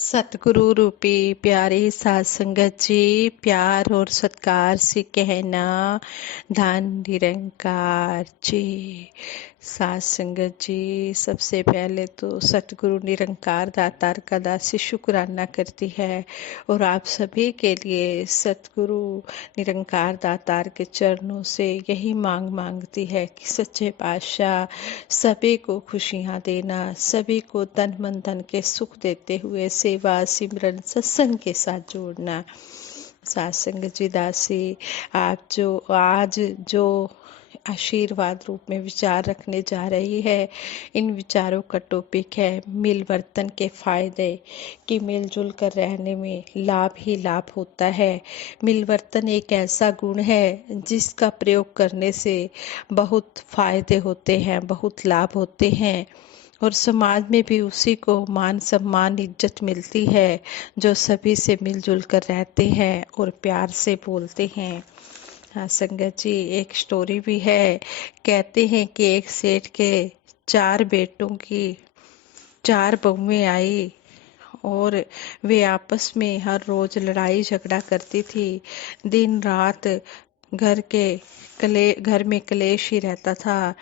सतगुरु रूपी प्यारी साध संगत जी, प्यार और सत्कार से कहना धन निरंकार जी। साध संगत जी, सबसे पहले तो सतगुरु निरंकार दातार का दासी शुक्राना करती है और आप सभी के लिए सतगुरु निरंकार दातार के चरणों से यही मांगती है कि सच्चे पातशाह सभी को खुशियाँ देना, सभी को तन मन धन के सुख देते हुए सेवा सिमरन सत्संग के साथ जोड़ना। साथ संगत जी दासी, आप जो आशीर्वाद रूप में विचार रखने जा रही है, इन विचारों का टॉपिक है मिलवर्तन के फायदे, कि मिलजुल कर रहने में लाभ ही लाभ होता है। मिलवर्तन एक ऐसा गुण है जिसका प्रयोग करने से बहुत फायदे होते हैं, बहुत लाभ होते हैं और समाज में भी उसी को मान सम्मान इज्जत मिलती है जो सभी से मिलजुल कर रहते हैं और प्यार से बोलते हैं। हाँ संगत जी, एक स्टोरी भी है। कहते हैं कि एक सेठ के 4 बेटों की 4 बहुएं आई और वे आपस में हर रोज लड़ाई झगड़ा करती थी। दिन रात घर में कलेश ही रहता था।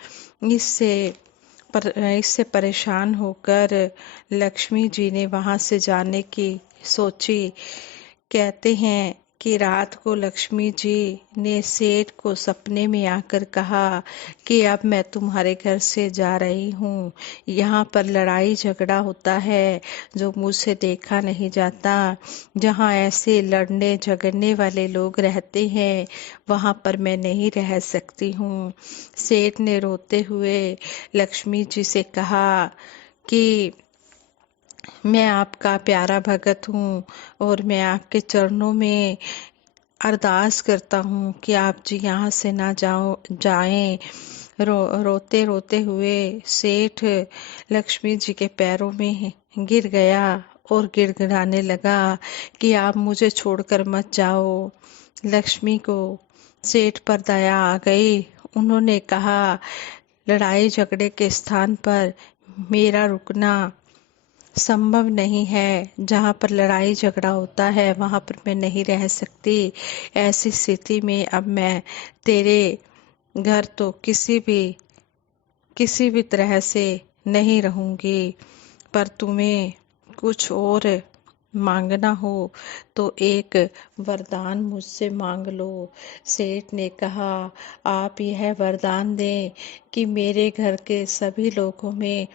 इससे परेशान होकर लक्ष्मी जी ने वहां से जाने की सोची। कहते हैं कि रात को लक्ष्मी जी ने सेठ को सपने में आकर कहा कि अब मैं तुम्हारे घर से जा रही हूँ, यहाँ पर लड़ाई झगड़ा होता है जो मुझसे देखा नहीं जाता। जहाँ ऐसे लड़ने झगड़ने वाले लोग रहते हैं वहाँ पर मैं नहीं रह सकती हूँ। सेठ ने रोते हुए लक्ष्मी जी से कहा कि मैं आपका प्यारा भगत हूँ और मैं आपके चरणों में अरदास करता हूँ कि आप जी यहाँ से ना जाएं। रोते रोते हुए सेठ लक्ष्मी जी के पैरों में गिर गया और गिड़गिड़ाने लगा कि आप मुझे छोड़कर मत जाओ। लक्ष्मी को सेठ पर दया आ गई। उन्होंने कहा, लड़ाई झगड़े के स्थान पर मेरा रुकना संभव नहीं है। जहाँ पर लड़ाई झगड़ा होता है वहाँ पर मैं नहीं रह सकती। ऐसी स्थिति में अब मैं तेरे घर तो किसी भी तरह से नहीं रहूंगी, पर तुम्हें कुछ और मांगना हो तो एक वरदान मुझसे मांग लो। सेठ ने कहा, आप यह वरदान दें कि मेरे घर के सभी लोगों में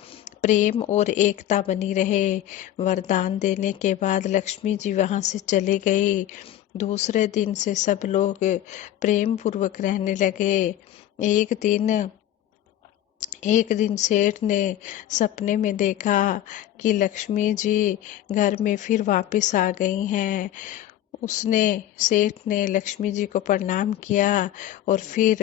प्रेम और एकता बनी रहे। वरदान देने के बाद लक्ष्मी जी वहां से चली गई। दूसरे दिन से सब लोग प्रेम पूर्वक रहने लगे। एक दिन एक दिन सेठ ने सपने में देखा कि लक्ष्मी जी घर में फिर वापस आ गई हैं। सेठ ने लक्ष्मी जी को प्रणाम किया और फिर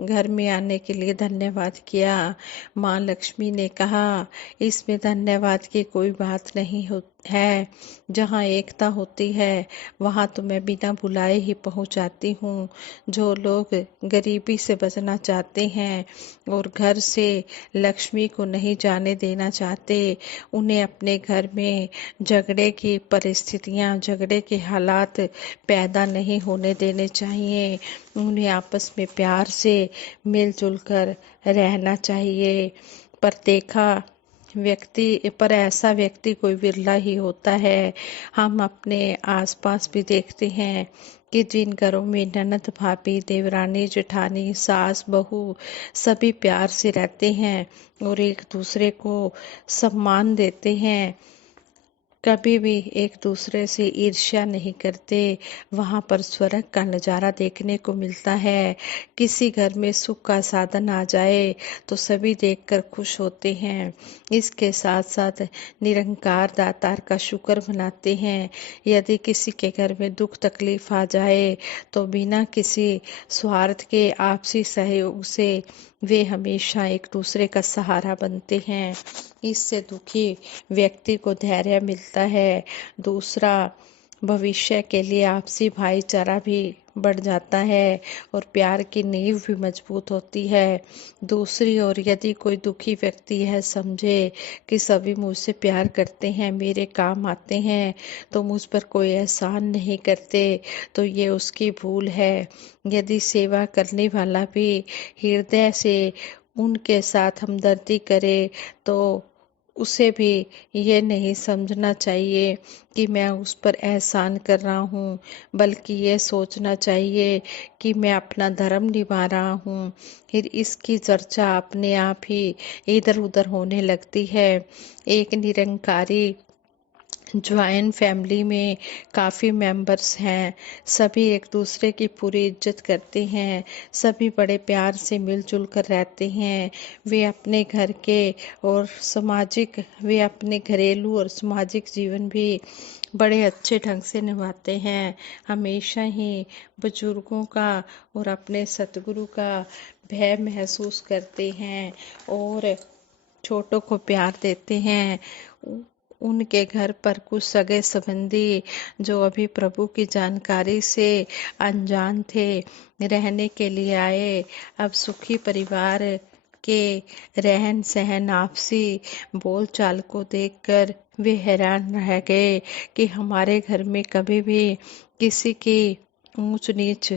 घर में आने के लिए धन्यवाद किया। माँ लक्ष्मी ने कहा, इसमें धन्यवाद की कोई बात नहीं है। जहाँ एकता होती है वहाँ तो मैं बिना बुलाए ही पहुँच जाती हूँ। जो लोग गरीबी से बचना चाहते हैं और घर से लक्ष्मी को नहीं जाने देना चाहते, उन्हें अपने घर में झगड़े के हालात पैदा नहीं होने देने चाहिए। उन्हें आपस में प्यार से मिलजुल कर रहना चाहिए। पर ऐसा व्यक्ति कोई विरला ही होता है। हम अपने आसपास भी देखते हैं कि जिन घरों में ननद भाभी देवरानी जेठानी सास बहू सभी प्यार से रहते हैं और एक दूसरे को सम्मान देते हैं, कभी भी एक दूसरे से ईर्ष्या नहीं करते, वहां पर स्वर्ग का नजारा देखने को मिलता है। किसी घर में सुख का साधन आ जाए तो सभी देखकर खुश होते हैं। इसके साथ साथ निरंकार दातार का शुक्र मनाते हैं। यदि किसी के घर में दुख तकलीफ आ जाए तो बिना किसी स्वार्थ के आपसी सहयोग से वे हमेशा एक दूसरे का सहारा बनते हैं। इससे दुखी व्यक्ति को धैर्य मिलता है। दूसरा, भविष्य के लिए आपसी भाईचारा भी बढ़ जाता है और प्यार की नींव भी मजबूत होती है। दूसरी ओर यदि कोई दुखी व्यक्ति यह समझे कि सभी मुझसे प्यार करते हैं, मेरे काम आते हैं, तो मुझ पर कोई एहसान नहीं करते, तो ये उसकी भूल है। यदि सेवा करने वाला भी हृदय से उनके साथ हमदर्दी करे, तो उसे भी ये नहीं समझना चाहिए कि मैं उस पर एहसान कर रहा हूँ, बल्कि ये सोचना चाहिए कि मैं अपना धर्म निभा रहा हूँ। फिर इसकी चर्चा अपने आप ही इधर उधर होने लगती है। एक निरंकारी ज्वाइंट फैमिली में काफ़ी मेंबर्स हैं, सभी एक दूसरे की पूरी इज्जत करते हैं, सभी बड़े प्यार से मिलजुल कर रहते हैं। वे अपने घरेलू और सामाजिक जीवन भी बड़े अच्छे ढंग से निभाते हैं। हमेशा ही बुजुर्गों का और अपने सतगुरु का भय महसूस करते हैं और छोटों को प्यार देते हैं। उनके घर पर कुछ सगे संबंधी जो अभी प्रभु की जानकारी से अनजान थे, रहने के लिए आए। अब सुखी परिवार के रहन सहन, आपसी बोलचाल को देखकर वे हैरान रह गए कि हमारे घर में कभी भी किसी की ऊंच नीच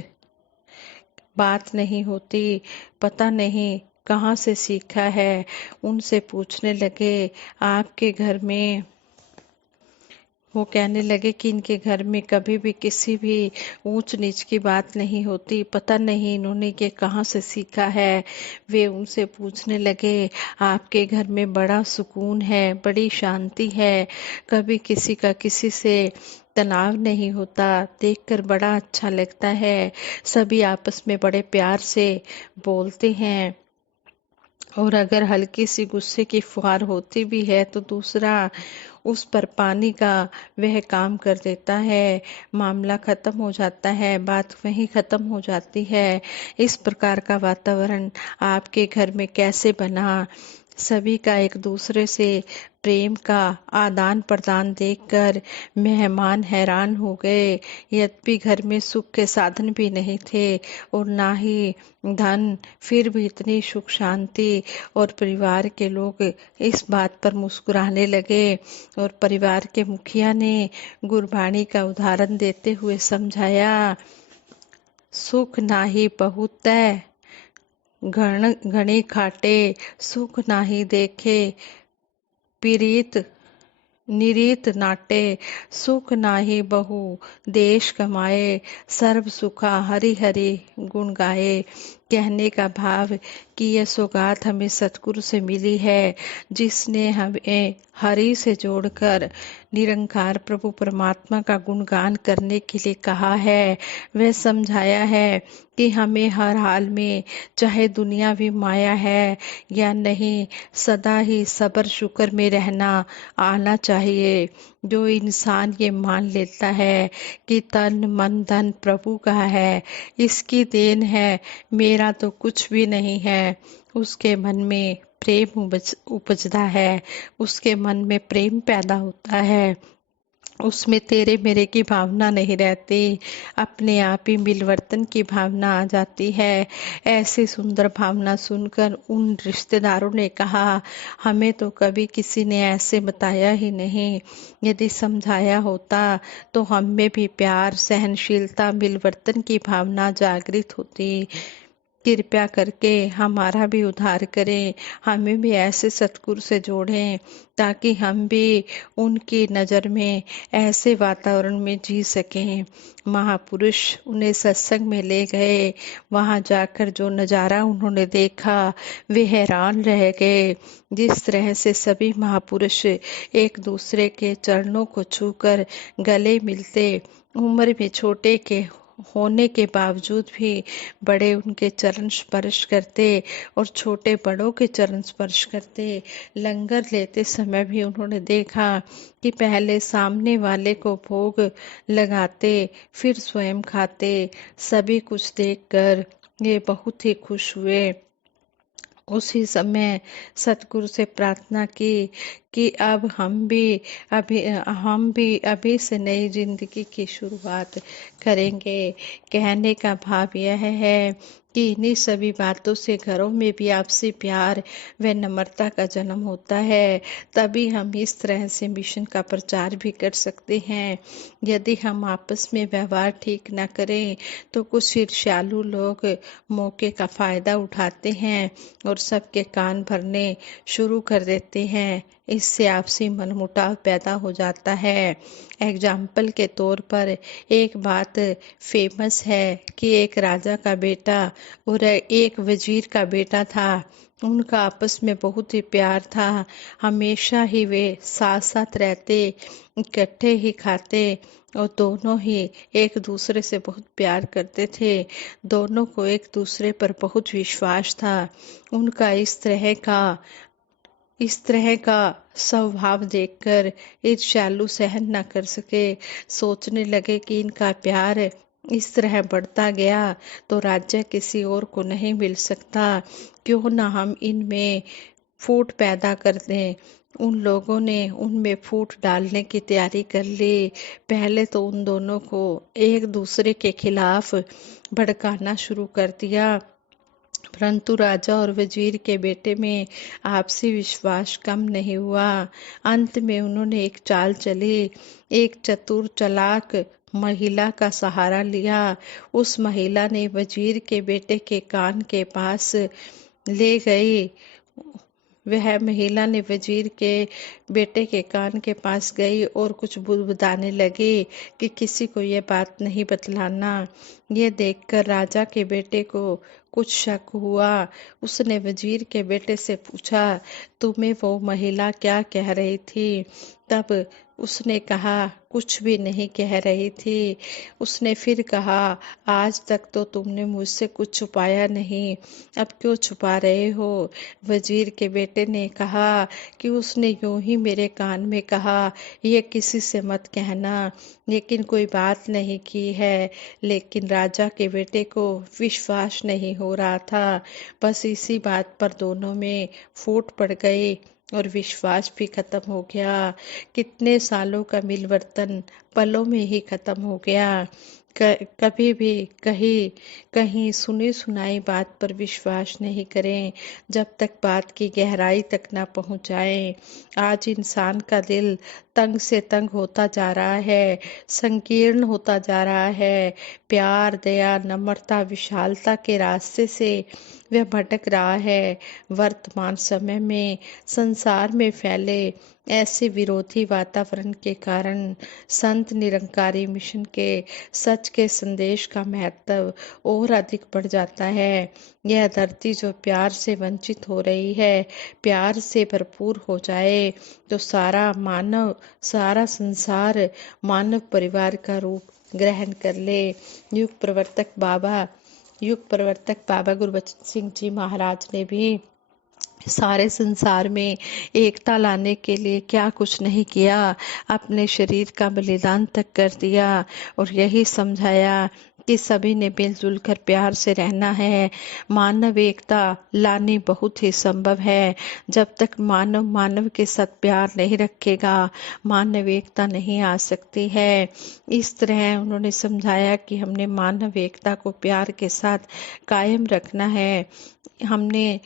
बात नहीं होती। पता नहीं कहाँ से सीखा है। उनसे पूछने लगे, आपके घर में, वो कहने लगे कि इनके घर में कभी भी किसी भी ऊंच नीच की बात नहीं होती। पता नहीं इन्होंने ये कहाँ से सीखा है। वे उनसे पूछने लगे, आपके घर में बड़ा सुकून है, बड़ी शांति है, कभी किसी का किसी से तनाव नहीं होता, देखकर बड़ा अच्छा लगता है, सभी आपस में बड़े प्यार से बोलते हैं, और अगर हल्की सी गुस्से की फुहार होती भी है तो दूसरा उस पर पानी का वह काम कर देता है, मामला खत्म हो जाता है, बात वहीं खत्म हो जाती है। इस प्रकार का वातावरण आपके घर में कैसे बना? सभी का एक दूसरे से प्रेम का आदान प्रदान देखकर मेहमान हैरान हो गए। यद्यपि घर में सुख के साधन भी नहीं थे और ना ही धन, फिर भी इतनी सुख शांति। और परिवार के लोग इस बात पर मुस्कुराने लगे और परिवार के मुखिया ने गुरबाणी का उदाहरण देते हुए समझाया, सुख नाही बहुतै घणे खाटे, सुख नाही देखे पीड़ित निरीत नाटे, सुख नाही बहु देश कमाए, सर्व सुखा हरि हरि गुण गाए। कहने का भाव कि यह सौगात हमें सतगुरु से मिली है, जिसने हमें हरि से जोड़कर निरंकार प्रभु परमात्मा का गुणगान करने के लिए कहा है। वह समझाया है कि हमें हर हाल में, चाहे दुनियावी माया है या नहीं, सदा ही सब्र शुक्र में रहना आना चाहिए। जो इंसान ये मान लेता है कि तन मन धन प्रभु का है, इसकी देन है, मेरा तो कुछ भी नहीं है, उसके मन में प्रेम उपजता है, उसके मन में प्रेम पैदा होता है, उसमें तेरे मेरे की भावना नहीं रहती, अपने आप ही मिलवर्तन की भावना आ जाती है। ऐसी सुंदर भावना सुनकर उन रिश्तेदारों ने कहा, हमें तो कभी किसी ने ऐसे बताया ही नहीं, यदि समझाया होता तो हम में भी प्यार, सहनशीलता, मिलवर्तन की भावना जागृत होती। कृपया करके हमारा भी उद्धार करें, हमें भी ऐसे सतगुरु से जोड़ें ताकि हम भी उनकी नज़र में ऐसे वातावरण में जी सकें। महापुरुष उन्हें सत्संग में ले गए। वहां जाकर जो नज़ारा उन्होंने देखा, वे हैरान रह गए। जिस तरह से सभी महापुरुष एक दूसरे के चरणों को छूकर गले मिलते, उम्र में छोटे के होने के बावजूद भी बड़े उनके चरण स्पर्श करते और छोटे बड़ों के चरण स्पर्श करते। लंगर लेते समय भी उन्होंने देखा कि पहले सामने वाले को भोग लगाते, फिर स्वयं खाते। सभी कुछ देखकर ये बहुत ही खुश हुए उसी समय सतगुरु से प्रार्थना की कि अब हम भी अभी से नई जिंदगी की शुरुआत करेंगे। कहने का भाव यह है कि इन्हीं सभी बातों से घरों में भी आपसी प्यार व नम्रता का जन्म होता है। तभी हम इस तरह से मिशन का प्रचार भी कर सकते हैं। यदि हम आपस में व्यवहार ठीक न करें तो कुछ ईर्ष्यालु लोग मौके का फायदा उठाते हैं और सबके कान भरने शुरू कर देते हैं। इससे आपसी मनमुटाव पैदा हो जाता है। एग्जाम्पल के तौर पर एक बात फेमस है कि एक राजा का बेटा और एक वजीर का बेटा था। उनका आपस में बहुत ही प्यार था। हमेशा ही वे साथ साथ रहते, इकट्ठे ही खाते और दोनों ही एक दूसरे से बहुत प्यार करते थे। दोनों को एक दूसरे पर बहुत विश्वास था। उनका इस तरह का स्वभाव देखकर ईर्ष्यालु सहन न कर सके। सोचने लगे कि इनका प्यार इस तरह बढ़ता गया तो राज्य किसी और को नहीं मिल सकता। क्यों न हम इनमें फूट पैदा कर दें। उन लोगों ने उनमें फूट डालने की तैयारी कर ली। पहले तो उन दोनों को एक दूसरे के खिलाफ भड़काना शुरू कर दिया, परंतु राजा और वजीर के बेटे में आपसी विश्वास कम नहीं हुआ। अंत में उन्होंने एक चाल चली। एक चतुर चालाक महिला का सहारा लिया। उस महिला ने वजीर के बेटे के कान के पास ले गई। वह महिला ने वजीर के बेटे के कान के पास गई और कुछ बुदबुदाने लगी कि किसी को ये बात नहीं बतलाना। ये देखकर राजा के बेटे को कुछ शक हुआ। उसने वजीर के बेटे से पूछा, तुम्हें वो महिला क्या कह रही थी? तब उसने कहा, कुछ भी नहीं कह रही थी। उसने फिर कहा, आज तक तो तुमने मुझसे कुछ छुपाया नहीं, अब क्यों छुपा रहे हो? वजीर के बेटे ने कहा कि उसने यूं ही मेरे कान में कहा, ये किसी से मत कहना, लेकिन कोई बात नहीं की है। लेकिन राजा के बेटे को विश्वास नहीं हो रहा था। बस इसी बात पर दोनों में फूट पड़ गई और विश्वास भी खत्म हो गया। कितने सालों का मिलवर्तन पलों में ही खत्म हो गया। कभी भी कहीं सुनी सुनाई बात पर विश्वास नहीं करें जब तक बात की गहराई तक न पहुंच जाए। आज इंसान का दिल तंग से तंग होता जा रहा है, संकीर्ण होता जा रहा है। प्यार, दया, नम्रता, विशालता के रास्ते से वह भटक रहा है। वर्तमान समय में संसार में फैले ऐसे विरोधी वातावरण के कारण संत निरंकारी मिशन के सच के संदेश का महत्व और अधिक बढ़ जाता है। यह धरती जो प्यार से वंचित हो रही है, प्यार से भरपूर हो जाए तो सारा संसार मानव परिवार का रूप ग्रहण कर ले। युग प्रवर्तक बाबा गुरबचन सिंह जी महाराज ने भी सारे संसार में एकता लाने के लिए क्या कुछ नहीं किया, अपने शरीर का बलिदान तक कर दिया और यही समझाया कि सभी ने मिलजुल कर प्यार से रहना है। मानव एकता लानी बहुत ही संभव है। जब तक मानव के साथ प्यार नहीं रखेगा, मानव एकता नहीं आ सकती है। इस तरह उन्होंने समझाया कि हमने मानव एकता को प्यार के साथ कायम रखना है। हमने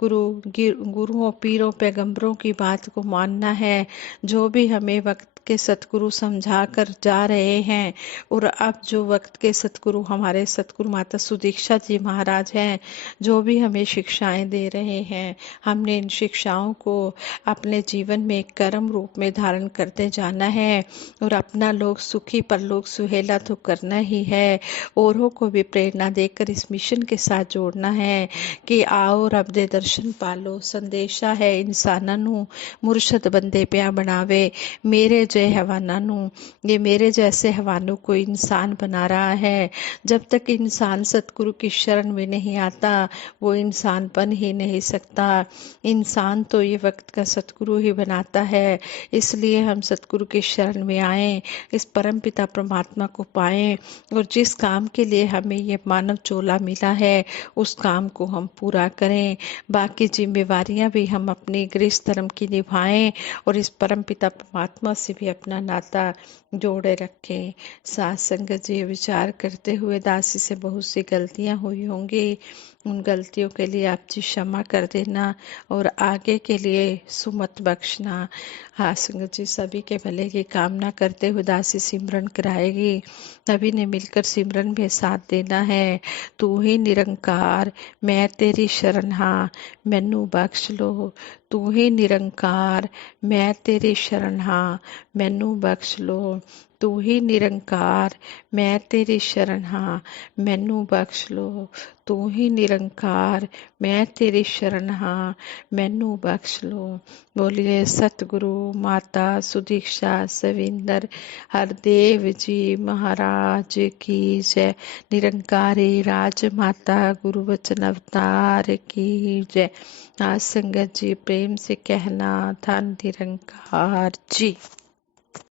गुरुओं, पीरों, पैगंबरों की बात को मानना है। जो भी हमें वक्त के सतगुरु समझा कर जा रहे हैं और अब जो वक्त के सतगुरु हमारे सतगुरु माता सुदीक्षा जी महाराज हैं, जो भी हमें शिक्षाएं दे रहे हैं, हमने इन शिक्षाओं को अपने जीवन में कर्म रूप में धारण करते जाना है और अपना लोक सुखी परलोक सुहेला तो करना ही है। औरों को भी प्रेरणा देकर इस मिशन के साथ जोड़ना है कि आओ रब दे दर्शन पालो। संदेशा है इंसानां नू मुर्शद बंदे पिया बनावे। मेरे जय हवाना नू, ये मेरे जैसे हवानों को इंसान बना रहा है। है। जब तक इंसान सतगुरु की शरण में नहीं आता वो इंसान बन ही नहीं सकता। इंसान तो ये वक्त का सतगुरु ही बनाता है। इसलिए हम सतगुरु की शरण में आए, इस परम पिता परमात्मा को पाएं और जिस काम के लिए हमें ये मानव चोला मिला है उस काम को हम पूरा करें। बाकी जिम्मेवारियां भी हम अपने गृहस्थ धर्म की निभाएं और इस परम पिता परमात्मा से भी अपना नाता जोड़े रखें। साथ संगत जी, विचार करते हुए दासी से बहुत सी गलतियां हुई होंगी, उन गलतियों के लिए आप जी क्षमा कर देना और आगे के लिए सुमत बख्शना। हाँ संगत जी, सभी के भले की कामना करते हुए दासी सिमरन कराएगी। सभी ने मिलकर सिमरन में साथ देना है। तू ही निरंकार मैं तेरी शरण हाँ मैनू बख्श लो। तू ही निरंकार मैं तेरी शरण हाँ मैनू बख्श लो। तू ही निरंकार मैं तेरी शरण हाँ मैनू बख्श लो। तू ही निरंकार मैं तेरी शरण हाँ मैनू बख्श लो। बोलिए सतगुरु माता सुदीक्षा सविंदर हरदेव जी महाराज की जय। निरंकारी राजमाता गुरु वचन अवतार की जय। आज संगत जी प्रेम से कहना धन निरंकार जी।